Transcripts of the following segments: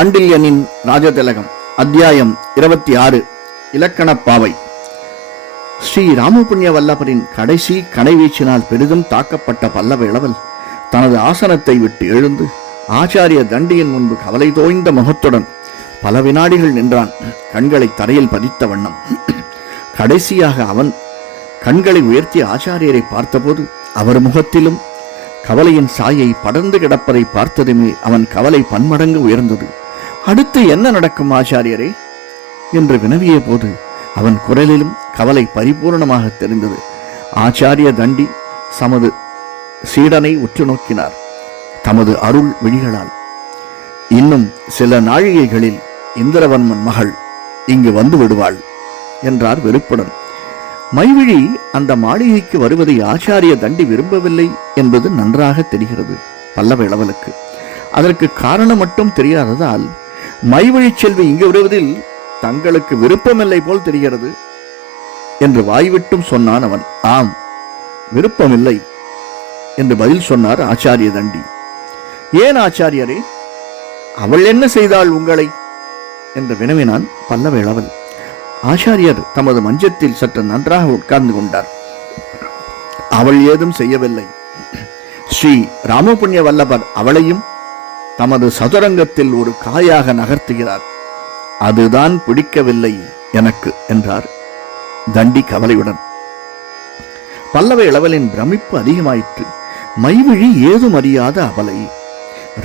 சாண்டில்யனின் ராஜதிலகம் அத்தியாயம் இருபத்தி ஆறு இலக்கணப்பாவை ஸ்ரீ ராமபுண்ணிய வல்லபரின் கடைசி கடைவீச்சினால் பெரிதும் தாக்கப்பட்ட பல்லவ இளவல் தனது ஆசனத்தை விட்டு எழுந்து ஆச்சாரிய தண்டியின் முன்பு கவலை தோய்ந்த முகத்துடன் பல வினாடிகள் நின்றான். கண்களை தரையில் பதித்த வண்ணம். கடைசியாக அவன் கண்களை உயர்த்தி ஆச்சாரியரை பார்த்தபோது அவர் முகத்திலும் கவலையின் சாயை படர்ந்து கிடப்பதை பார்த்ததுமே அவன் கவலை பன்மடங்கு உயர்ந்தது. அடுத்து என்ன நடக்கும் ஆச்சாரியரே? என்று வினவிய போது அவன் குரலிலும் கவலை பரிபூர்ணமாக தெரிந்தது. ஆச்சாரிய தண்டி சமது சீடனை உற்று நோக்கினார். தமது அருள் விழிகளால். இன்னும் சில நாழிகைகளில் இந்திரவன்மன் மகள் இங்கு வந்து விடுவாள் என்றார் வெறுப்புடன். மைவிழி அந்த மாளிகைக்கு வருவதை ஆச்சாரிய தண்டி விரும்பவில்லை என்பது நன்றாக தெரிகிறது பல்லவ இளவலுக்கு. அதற்கு காரணம் மட்டும் தெரியாததால் மைவழி செல்வி இங்கு வருவதில் தங்களுக்கு விருப்பமில்லை போல் தெரிகிறது. என்று வாய்விட்டும் சொன்னான் அவன். ஆம் விருப்பமில்லை என்று பதில் சொன்னார் ஆச்சாரிய தண்டி. ஏன் ஆச்சாரியரே அவள் என்ன செய்தாள் உங்களை? என்று வினவினான் பல்லவேளவன் ஆச்சாரியர் தமது மஞ்சத்தில் சற்று நன்றாக உட்கார்ந்து கொண்டார். அவள் ஏதும் செய்யவில்லை. ஸ்ரீ ராமபுண்ணிய வல்லபர் அவளையும் தமது சதுரங்கத்தில் ஒரு காயாக நகர்த்துகிறார். அதுதான் பிடிக்கவில்லை எனக்கு என்றார் தண்டி கவலையுடன். பல்லவ இளவலின் பிரமிப்பு அதிகமாயிற்று. மைவிழி ஏதும் அறியாத அவளை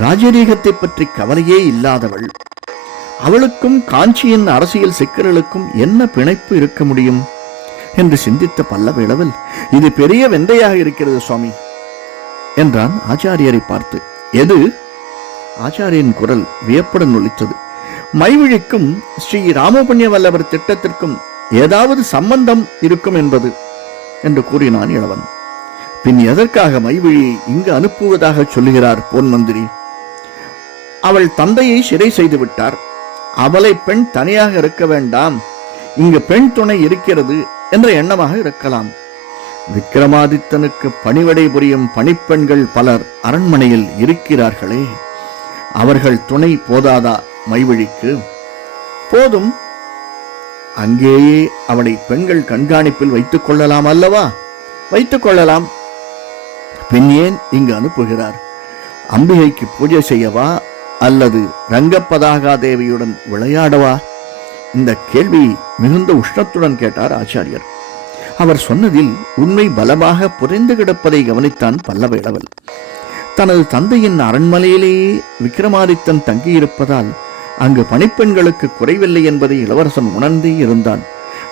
ராஜரீகத்தை பற்றி கவலையே இல்லாதவள். அவளுக்கும் காஞ்சியின் அரசியல் சிக்கல்களுக்கும் என்ன பிணைப்பு இருக்க முடியும்? என்று சிந்தித்த பல்லவ இளவல் இது பெரிய வெந்தையாக இருக்கிறது சுவாமி என்றான் ஆச்சாரியரை பார்த்து. எது? ஆச்சாரியன் குரல் வியப்புடன் ஒழித்தது மைவிழிக்கும் ஸ்ரீ ராமபுண்ணிய வல்லவர் திட்டத்திற்கும் ஏதாவது சம்பந்தம் இருக்கும் என்பது என்று கூறினான் இளவன். பின் எதற்காக மைவிழியை இங்கு அனுப்புவதாக சொல்லுகிறார் பொன் மந்திரி? அவள் தந்தையை சிறை செய்து விட்டார். அவளை பெண் தனியாக இருக்க வேண்டாம். இங்கு பெண் துணை இருக்கிறது என்ற எண்ணமாக இருக்கலாம். விக்ரமாதித்தனுக்கு பணிவடை புரியும் பணிப்பெண்கள் பலர் அரண்மனையில் இருக்கிறார்களே. அவர்கள் துணை போதாதா மைவழிக்கு? போதும். அங்கேயே அவளை பெண்கள் கண்காணிப்பில் வைத்துக் கொள்ளலாம் அல்லவா? வைத்துக் கொள்ளலாம். பின் ஏன் இங்கு அனுப்புகிறார்? அம்பிகைக்கு பூஜை செய்யவா அல்லது ரங்கப்பதாகா தேவியுடன் விளையாடவா? இந்த கேள்வி மிகுந்த உஷ்ணத்துடன் கேட்டார் ஆச்சாரியர். அவர் சொன்னதில் உண்மை பலமாக புதைந்து கிடப்பதை கவனித்தான் பல்லவ இளவல் தனது தந்தையின் அரண்மனையிலேயே விக்ரமாதித்தன் தங்கியிருப்பதால் அங்கு பணிப்பெண்களுக்கு குறைவில்லை என்பதை இளவரசன் உணர்ந்தே இருந்தான்.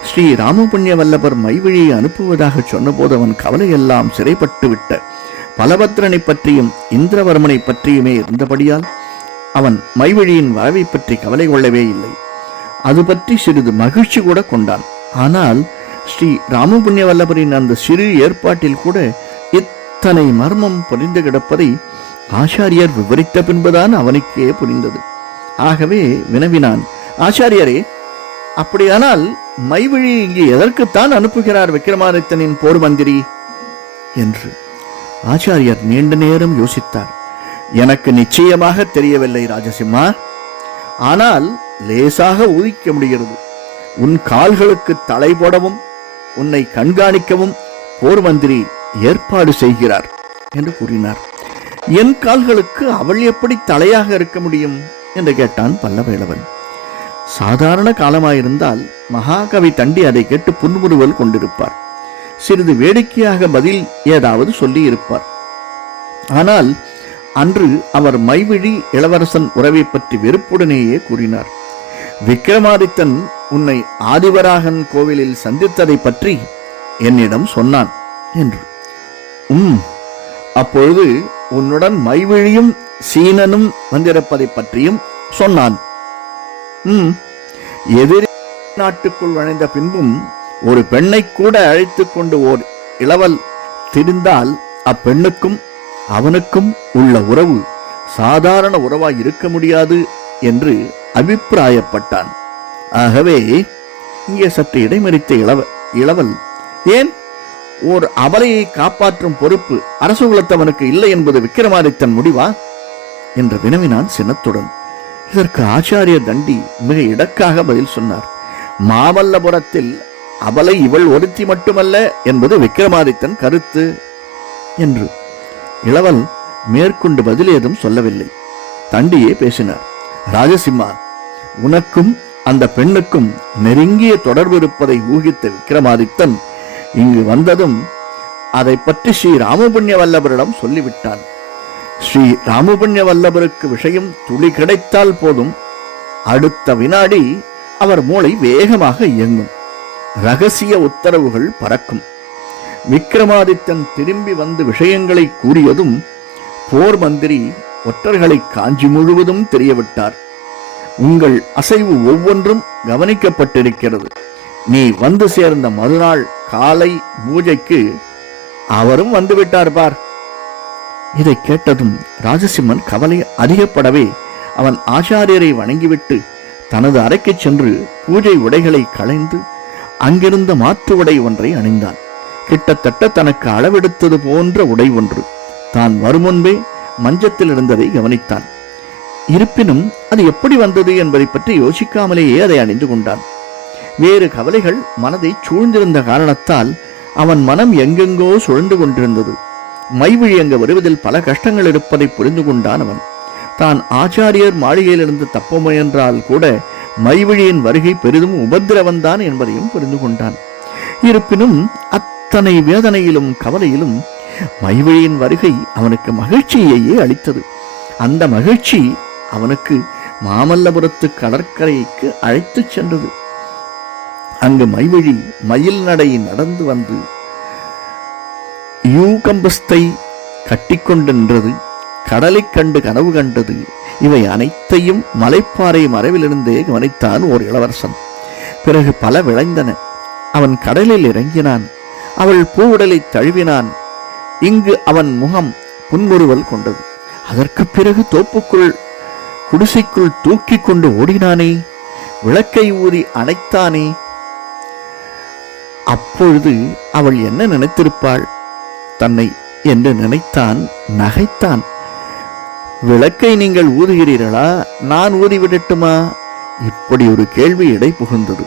ஸ்ரீ ராமபுண்ணிய வல்லவர் மைவழியை அனுப்புவதாக சொன்னபோது அவன் கவலையெல்லாம் சிறைப்பட்டு விட்ட பலபத்ரனை பற்றியும் இந்திரவர்மனை பற்றியுமே இருந்தபடியால் அவன் மைவழியின் வரவை பற்றி கவலை கொள்ளவே இல்லை. அது பற்றி சிறிது மகிழ்ச்சி கூட கொண்டான். ஆனால் ஸ்ரீ ராமபுண்ணிய வல்லபரின் அந்த சிறு ஏற்பாட்டில் கூட அத்தனை மர்மம் புரிந்து கிடப்பதை ஆச்சாரியர் விவரித்த பின்புதான் அவனுக்கே புரிந்தது. ஆகவே வினவினான் ஆச்சாரியரே அப்படியானால் மைவிழி இங்கு எதற்குத்தான் அனுப்புகிறார் விக்ரமாதித்தனின் போர் மந்திரி? என்று ஆச்சாரியர் நீண்ட நேரம் யோசித்தார். எனக்கு நிச்சயமாக தெரியவில்லை ராஜசிம்மா. ஆனால் லேசாக ஊகிக்க முடிகிறது. உன் கால்களுக்கு தலை போடவும் உன்னை கண்காணிக்கவும் போர் மந்திரி ஏற்பாடு செய்கிறார் என்று கூறினார். என் கால்களுக்கு அவள் எப்படி தலையாக இருக்க முடியும்? என்று கேட்டான் பல்லவேளவன் சாதாரண காலமாயிருந்தால் மகாகவி தண்டி அதை கேட்டு புன்முறுவல் கொண்டிருப்பார். சிறிது வேடிக்கையாக பதில் ஏதாவது சொல்லி இருப்பார் ஆனால் அன்று அவர் மைவிழி இளவரசன் உறவை பற்றி வெறுப்புடனேயே கூறினார். விக்ரமாதித்தன் உன்னை ஆதிவராகன் கோவிலில் சந்தித்ததை பற்றி என்னிடம் சொன்னான் என்று. உம். அப்பொழுது உன்னுடன் மைவிழியும் சீனனும் வந்திருப்பதை பற்றியும் சொன்னான். உம். எதிரி நாட்டுக்குள் நுழைந்த பின்பும் ஒரு பெண்ணை கூட அழைத்துக் கொண்டு ஓர் இளவல் திரிந்தால் அப்பெண்ணுக்கும் அவனுக்கும் உள்ள உறவு சாதாரண உறவாய் இருக்க முடியாது என்று அபிப்பிராயப்பட்டான். ஆகவே இங்கே சற்று இடைமறித்த இளவ இளவல் ஏன் ஓர் அபலையை காப்பாற்றும் பொறுப்பு அரசு குலத்தவனுக்கு இல்லை என்பது விக்கிரமாதித்தன் முடிவா? என்று வினவினான் சினத்துடன் இதற்கு ஆச்சாரிய தண்டி மிக இடக்காக பதில் சொன்னார். மாமல்லபுரத்தில் அவளை இவள் ஒருத்தி மட்டுமல்ல என்பது விக்ரமாதித்தன் கருத்து என்று இளவல் மேற்கொண்டு பதில் ஏதும் சொல்லவில்லை. தண்டியே பேசினார். ராஜசிம்மா உனக்கும் அந்த பெண்ணுக்கும் நெருங்கிய தொடர்பு இருப்பதை ஊகித்த விக்ரமாதித்தன் இங்கு வந்ததும் அதை பற்றி ஸ்ரீ ராமபுண்ணிய வல்லவரிடம் சொல்லிவிட்டான். ஸ்ரீ ராமபுண்ணிய வல்லவருக்கு விஷயம் துளி கிடைத்தால் போதும். அடுத்த வினாடி அவர் மூளை வேகமாக இயங்கும். ரகசிய உத்தரவுகள் பறக்கும். விக்ரமாதித்தன் திரும்பி வந்து விஷயங்களை கூறியதும் போர் மந்திரி ஒற்றர்களை காஞ்சி முழுவதும் தெரியவிட்டார். உங்கள் அசைவு ஒவ்வொன்றும் கவனிக்கப்பட்டிருக்கிறது. நீ வந்து சேர்ந்த மறுநாள் காலை பூஜைக்கு அவரும் வந்துவிட்டார் பார். இதை கேட்டதும் ராஜசிம்மன் கவலை அதிகப்படவே அவன் ஆச்சாரியரை வணங்கிவிட்டு தனது அறைக்கு சென்று பூஜை உடைகளை களைந்து அங்கிருந்த மாற்று உடை ஒன்றை அணிந்தான். கிட்டத்தட்ட தனக்கு அளவெடுத்தது போன்ற உடை ஒன்று. தான் வருமுன்பே மஞ்சத்தில் இருந்ததை கவனித்தான். இருப்பினும் அது எப்படி வந்தது என்பதை பற்றி யோசிக்காமலேயே அதை அணிந்து கொண்டான். வேறு கவலைகள் மனதை சூழ்ந்திருந்த காரணத்தால் அவன் மனம் எங்கெங்கோ சுழண்டு கொண்டிருந்தது. மைவிழி அங்கு வருவதில் பல கஷ்டங்கள் இருப்பதை புரிந்து கொண்டான் அவன். தான் ஆச்சாரியர் மாளிகையிலிருந்து தப்ப முயன்றால் கூட மைவிழியின் வருகை பெரிதும் உபத்திரவந்தான் என்பதையும் புரிந்து கொண்டான். இருப்பினும் அத்தனை வேதனையிலும் கவலையிலும் மைவிழியின் வருகை அவனுக்கு மகிழ்ச்சியையே அளித்தது. அந்த மகிழ்ச்சி அவனுக்கு மாமல்லபுரத்து கடற்கரைக்கு அழைத்துச் சென்றது. அங்கு மைவழி மயில் நடை நடந்து வந்து யூகம்பஸ்தை கட்டிக்கொண்டு நின்றது கடலைக் கண்டு கனவு கண்டது. இவை அனைத்தையும் மலைப்பாறை மறைவிலிருந்தே கவனித்தான் ஓர் இளவரசன். பிறகு பல விளைந்தன. அவன் கடலில் இறங்கினான். அவள் பூவுடலை தழுவினான். இங்கு அவன் முகம் புன்முறுவல் கொண்டது. அதற்கு பிறகு தோப்புக்குள் குடிசைக்குள் தூக்கி கொண்டு ஓடினானே. விளக்கை ஊதி அணைத்தானே. அப்பொழுது அவள் என்ன நினைத்திருப்பாள்? தன்னை என்று நினைத்தான் நகைத்தான். விளக்கை நீங்கள் ஊதுகிறீர்களா? நான் ஊதிவிடட்டுமா இப்படி ஒரு கேள்வி இடை புகுந்தது.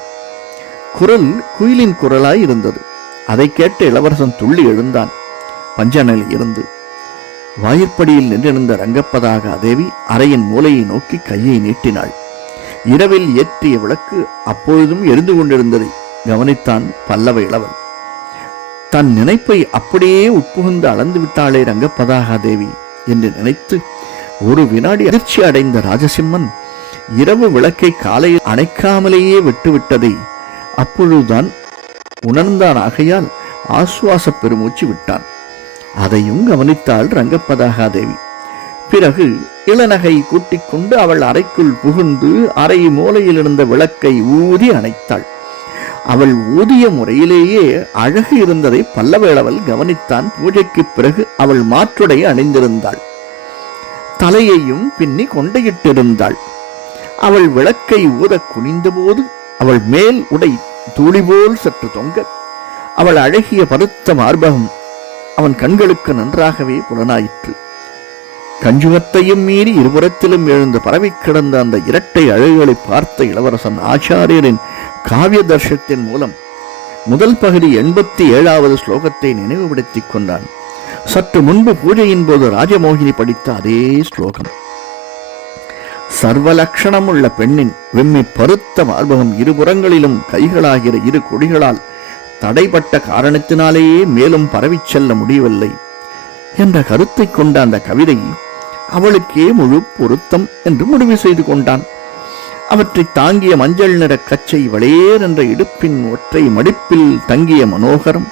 குரல் குயிலின் குரலாய் இருந்தது. அதை கேட்டு இளவரசன் துள்ளி எழுந்தான். பஞ்சனில் இருந்து வாயிற்படியில் நின்றிருந்த ரங்கப்பதாக தேவி அறையின் மூலையை நோக்கி கையை நீட்டினாள். இரவில் ஏற்றிய விளக்கு அப்பொழுதும் எரிந்து கொண்டிருந்ததை கவனித்தான் பல்லவ இளவன் தன் நினைப்பை அப்படியே உட்புகுந்து அளந்து விட்டாளே ரங்க தேவி என்று நினைத்து ஒரு வினாடி அதிர்ச்சி அடைந்த ராஜசிம்மன் இரவு விளக்கை காலையில் அணைக்காமலேயே விட்டுவிட்டதை அப்பொழுதுதான் உணர்ந்தான். ஆகையால் ஆசுவாச பெருமூச்சு விட்டான். அதையும் கவனித்தாள் ரங்கப்பதாகாதேவி. பிறகு இளநகை கூட்டிக் கொண்டு அவள் அறைக்குள் புகுந்து அறை மூலையில் இருந்த விளக்கை ஊதி அணைத்தாள். அவள் ஊதிய முறையிலேயே அழகு இருந்ததை பல்லவேளவல் கவனித்தான். பூஜைக்கு பிறகு அவள் மாற்றுடை அணிந்திருந்தாள். தலையையும் பின்னி கொண்டையிட்டிருந்தாள். அவள் விளக்கை ஊத குனிந்தபோது அவள் மேல் உடை தூளிபோல் சற்று தொங்க அவள் அழகிய பருத்த மார்பகம் அவன் கண்களுக்கு நன்றாகவே புலனாயிற்று. கஞ்சுகத்தையும் மீறி இருபுறத்திலும் எழுந்து பரவி கிடந்த அந்த இரட்டை அழகுகளை பார்த்த இளவரசன் ஆச்சாரியரின் காவிய தர்ஷத்தின் மூலம் முதல் பகுதி எண்பத்தி ஏழாவது ஸ்லோகத்தை நினைவுபடுத்திக் கொண்டான். சற்று முன்பு பூஜையின் போது ராஜமோகினி படித்த அதே ஸ்லோகம். சர்வலக்ஷணம் உள்ள பெண்ணின் வெம்மி பருத்த மார்பகம் இருபுறங்களிலும் கைகளாகிற இரு கொடிகளால் தடைப்பட்ட காரணத்தினாலேயே மேலும் பரவிச் செல்ல முடியவில்லை என்ற கருத்தை கொண்ட அந்த கவிதை அவளுக்கே முழு பொருத்தம் என்று முடிவு செய்து கொண்டான். அவற்றை தாங்கிய மஞ்சள் நிற கச்சை வளேர் என்ற இடுப்பின் ஒற்றை மடிப்பில் தங்கிய மனோகரம்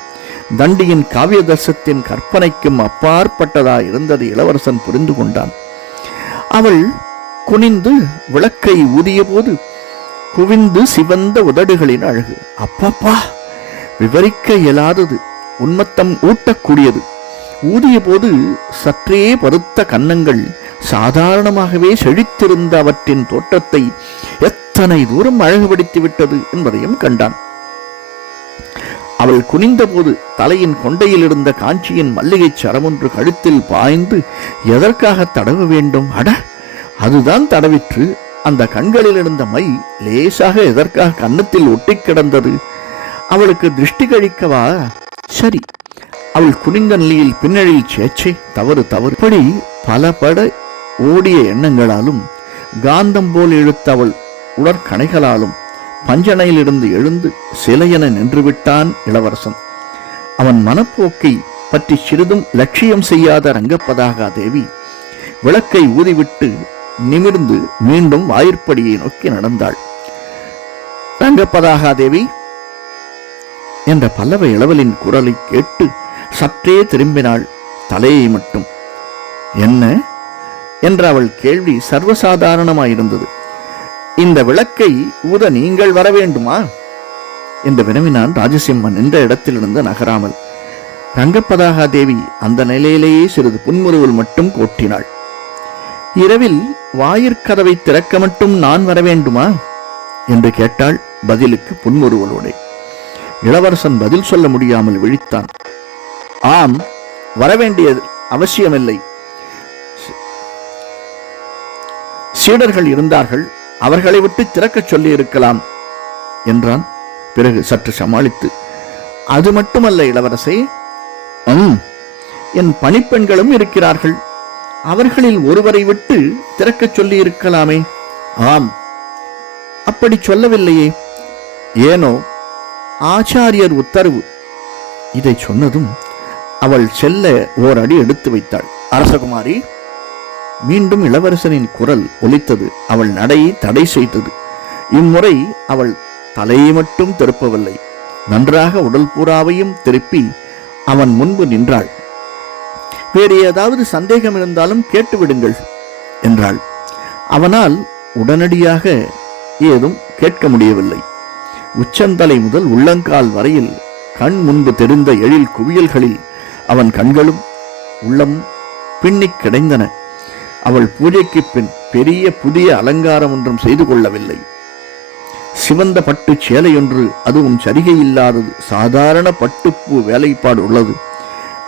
தண்டியின் காவியதர்சத்தின் கற்பனைக்கும் அப்பாற்பட்டதா இருந்தது இளவரசன் புரிந்து கொண்டான். அவள் குனிந்து விளக்கை ஊதிய போது குவிந்து சிவந்த உதடுகளின் அழகு. அப்பப்பா விவரிக்க இயலாதது உன்மத்தம் ஊட்டக்கூடியது. ஊதிய போது சற்றே பருத்த கன்னங்கள் சாதாரணமாகவே செழித்திருந்த அவற்றின் தோற்றத்தை எத்தனை தூரம் அழகுபடுத்தி விட்டது என்பதையும் கண்டான். அவள் குனிந்தபோது தலையின் கொண்டையில் இருந்த காஞ்சியின் மல்லிகை சரமொன்று கழுத்தில் பாய்ந்து எதற்காக தடவ வேண்டும்? அட அதுதான் தடவிற்று. அந்த கண்களில் இருந்த மை லேசாக எதற்காக கன்னத்தில் ஒட்டி கிடந்தது? அவளுக்கு திருஷ்டி கழிக்கவா? சரி அவள் குனிந்த நிலையில் பின்னழில் சேச்சை தவறு தவறுபடி பல பட ஓடிய எண்ணங்களாலும் காந்தம் போல் இழுத்த அவள் உடற்கணைகளாலும் பஞ்சனையிலிருந்து எழுந்து சிலையென நின்றுவிட்டான் இளவரசன். அவன் மனப்போக்கை பற்றி சிறிதும் லட்சியம் செய்யாத ரங்கப்பதாகா தேவி விளக்கை ஊதிவிட்டு நிமிர்ந்து மீண்டும் வாயிற்படியை நோக்கி நடந்தாள். ரங்கப்பதாகா தேவி என்ற பல்லவ இளவலின் குரலை கேட்டு சற்றே திரும்பினாள். தலையை மட்டும். என்ன? என்ற அவள் கேள்வி சர்வசாதாரணமாயிருந்தது. இந்த விளக்கை ஊத நீங்கள் வர வேண்டுமா? என்று வினவினான் ராஜசிம்மன் நின்ற இடத்திலிருந்து நகராமல். ரங்கப்பதாகா தேவி அந்த நிலையிலேயே சிறிது புன்முறுவல் மட்டும் கோட்டினாள் இரவில் வாயிற்கதவை திறக்க மட்டும் நான் வர வேண்டுமா? என்று கேட்டாள் பதிலுக்கு புன்முறுவலோடு. இளவரசன் பதில் சொல்ல முடியாமல் விழித்தான். ஆம் வரவேண்டியது அவசியமில்லை. சீடர்கள் இருந்தார்கள் அவர்களை விட்டு திறக்கச் சொல்லி இருக்கலாம் என்றான். பிறகு சற்று சமாளித்து அது மட்டுமல்ல இளவரசே ம் என் பணிப்பெண்களும் இருக்கிறார்கள். அவர்களில் ஒருவரை விட்டு திறக்கச் சொல்லி இருக்கலாமே ஆம். அப்படி சொல்லவில்லையே. ஏனோ ஆச்சாரியர் உத்தரவு. இதை சொன்னதும் அவள் செல்ல ஓர் அடி எடுத்து வைத்தாள். அரசகுமாரி மீண்டும் இளவரசனின் குரல் ஒலித்தது. அவள் நடையை தடை செய்தது. இம்முறை அவள் தலையை மட்டும் திருப்பவில்லை. நன்றாக உடல் பூராவையும் திருப்பி அவன் முன்பு நின்றாள். வேறு ஏதாவது சந்தேகம் இருந்தாலும் கேட்டுவிடுங்கள் என்றாள். அவனால் உடனடியாக ஏதும் கேட்க முடியவில்லை. உச்சந்தலை முதல் உள்ளங்கால் வரையில் கண் முன்பு தெரிந்த எழில் குவியல்களில் அவன் கண்களும் உள்ளமும் பின்னிக் கிடைந்தன. அவள் பூஜைக்கு பின் பெரிய புதிய அலங்காரம் ஒன்றும் செய்து கொள்ளவில்லை. சிவந்த பட்டு சேலையொன்று அதுவும் சரிகை இல்லாதது சாதாரண பட்டுப்பூ வேலைப்பாடு உள்ளது.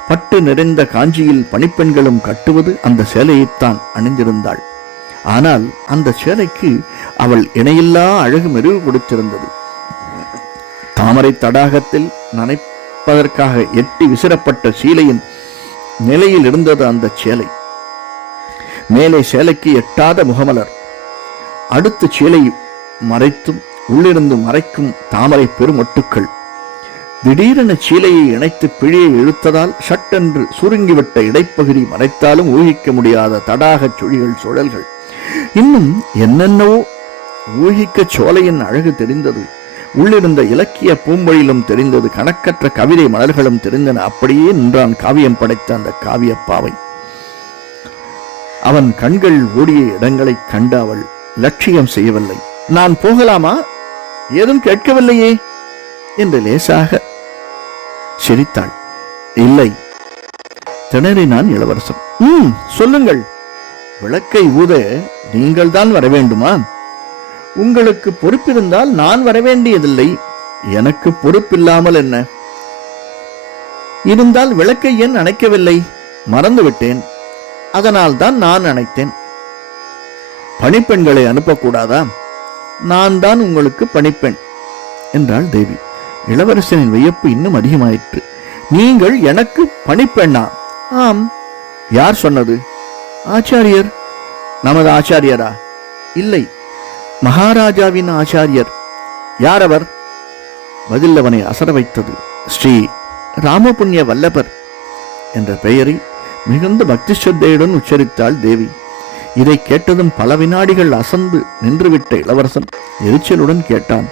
பட்டு நிறைந்த காஞ்சியில் பணிப்பெண்களும் கட்டுவது அந்த சேலையைத்தான் அணிந்திருந்தாள். ஆனால் அந்த சேலைக்கு அவள் இணையில்லா அழகு மெருகு கொடுத்திருந்தது. தாமரை தடாகத்தில் நனைப்பதற்காக எட்டி விசிறப்பட்ட சீலையின் நிலையில் இருந்தது அந்த சேலை. மேலே சேலைக்கு எட்டாத முகமலர். அடுத்து சீலை மறைத்தும் உள்ளிருந்து மறைக்கும் தாமரை பெருமொட்டுக்கள் திடீரென சீலையை இணைத்து பிழையை இழுத்ததால் சட்டென்று சுருங்கிவிட்ட இடைப்பகுதி மறைத்தாலும் ஊகிக்க முடியாத தடாகச் சுழிகள் சுழல்கள். இன்னும் என்னென்னவோ ஊகிக்க சோலையின் அழகு தெரிந்தது. உள்ளிருந்த இலக்கிய பூம்பொழிலும் தெரிந்தது. கணக்கற்ற கவிதை மலர்களும் தெரிந்தன. அப்படியே நின்றான் காவியம் படைத்த அந்த காவியப்பாவை அவன் கண்கள் ஓடிய இடங்களை கண்ட அவள் லட்சியம் செய்யவில்லை. நான் போகலாமா? ஏதும் கேட்கவில்லையே என்று லேசாக சிரித்தாள். இல்லை திணறினான் இளவரசன். ம் சொல்லுங்கள். விளக்கை ஊத நீங்கள் தான் வர வேண்டுமா? உங்களுக்கு பொறுப்பிருந்தால் நான் வரவேண்டியதில்லை எனக்கு பொறுப்பில்லாமல் என்ன? இருந்தால் விளக்கை ஏன் அணைக்கவில்லை? மறந்துவிட்டேன். அதனால் தான் நான் அணைத்தேன் பணிப்பெண்களை அனுப்பக்கூடாதா? நான் தான் உங்களுக்கு பணிப்பெண் என்றாள் தேவி. இளவரசனின் வியப்பு இன்னும் அதிகமாயிற்று. நீங்கள் எனக்கு பணிப்பெண்ணா? ஆம். யார் சொன்னது? ஆச்சாரியர். நமது ஆச்சாரியரா? இல்லை. மகாராஜாவின் ஆச்சாரியர். யார் அவர் பதில் அவனை அசர வைத்தது ஸ்ரீ ராமபுண்ணிய வல்லபர் என்ற பெயரை மிகுந்த பக்தி சிரத்தையுடன் உச்சரித்தாள் தேவி. இதை கேட்டதும் பல வினாடிகள் அசந்து நின்றுவிட்ட இளவரசன் எரிச்சலுடன் கேட்டான்.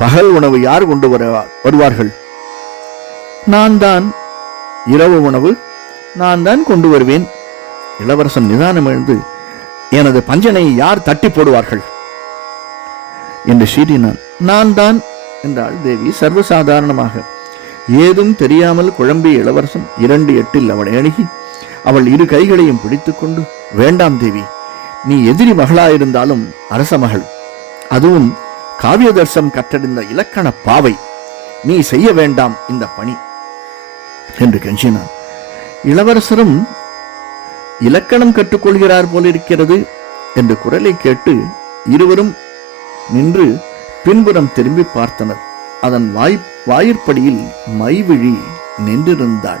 பகல் உணவு யார் கொண்டு வர வருவார்கள்? நான் தான் இரவு உணவு நான் தான் கொண்டு வருவேன். இளவரசன் நிதானம் எழுந்து எனது பஞ்சனை யார் தட்டி போடுவார்கள்? என்று சீறினான். நான் தான் என்றாள் தேவி சர்வசாதாரணமாக. ஏதும் தெரியாமல் குழம்பிய இளவரசன் இரண்டு எட்டில் அவளை அணுகி அவள் இரு கைகளையும் பிடித்துக்கொண்டு வேண்டாம் தேவி நீ எதிரி மகளாயிருந்தாலும் அரச மகள். அதுவும் காவியதர்சம் கற்றறிந்த இலக்கண பாவை. நீ செய்ய வேண்டாம் இந்த பணி. என்று கெஞ்சினான். இளவரசரும் இலக்கணம் கற்றுக்கொள்கிறார் போலிருக்கிறது என்று குரலை கேட்டு இருவரும் நின்று பின்புறம் திரும்பி பார்த்தனர். அதன் வாய் வாயிற்படியில் மைவிழி நின்றிருந்தாள்.